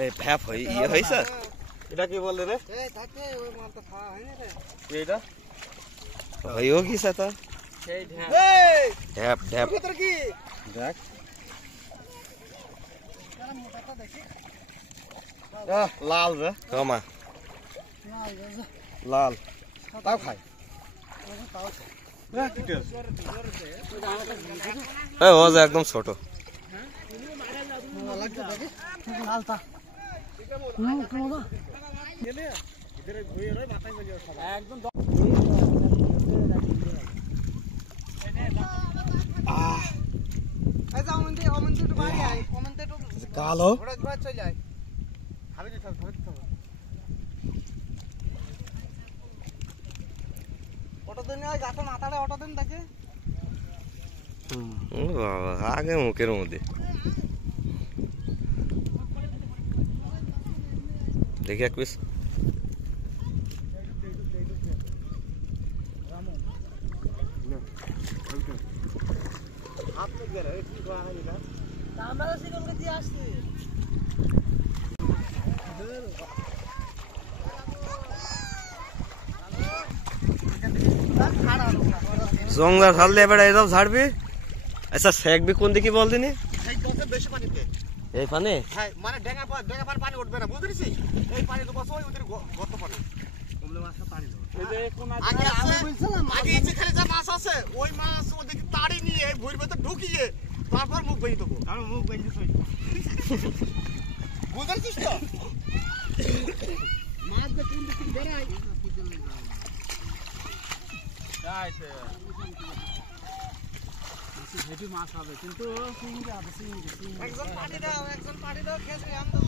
এই ফ্যাপ হই ইয়ে হইছে এটা কি বললে রে এইটা হইও কি সাতা সেই ঢ্যাপ ঢ্যাপ দেখ লাল রে কমা লাল তাও খাই এই ও যে একদম ছোট কালো আগে মুখের মধ্যে দেখি এক পিস জঙ্গল ঢাললে এবার এসব ঝাড়বি আচ্ছা শেখ বি কোন দিকে বল দিনি বেশি পানিতে এই পানি হ্যাঁ মানে ডেঙ্গা পানি উঠবে না বুঝতে পারছিস এই পানি তো বসো ওদের গর্ত পানি কমলে মাছ পানি আগে ইচ্ছে খালি যা মাছ আছে ওই মাছ ওদিকে তাড়ি নিয়ে ভুঁড়ির ভেতর ঢুকিয়ে তারপর মুখ বেরিয়ে দেবো আমি মুখ বেরিয়ে বুঝতে পারছিস তো মাছ যে কোন দিকে বেরায় হেভি মাছ হবে কিন্তু একজন পানি দাও খেয়েছে আমি তো